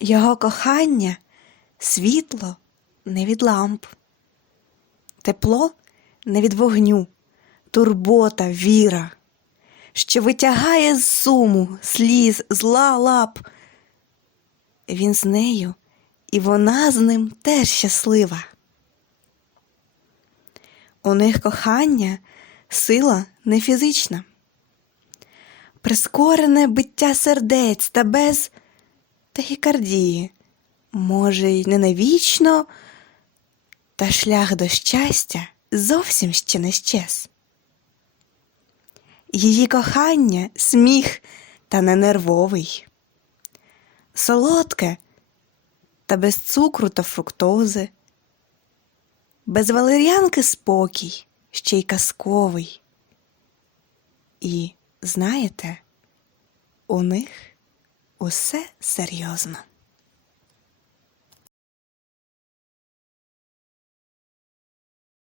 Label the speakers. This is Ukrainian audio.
Speaker 1: Його кохання світло не від ламп, тепло не від вогню, турбота, віра, що витягає з суму, сліз, зла лап. Він з нею, і вона з ним теж щаслива. У них кохання сила не фізична, прискорене биття сердець та без тахікардії, може, й не навічно, та шлях до щастя зовсім ще не щез. Її кохання сміх та не нервовий, солодке та без цукру та фруктози, без валер'янки спокій, ще й казковий. І знаєте, у них усе серйозно.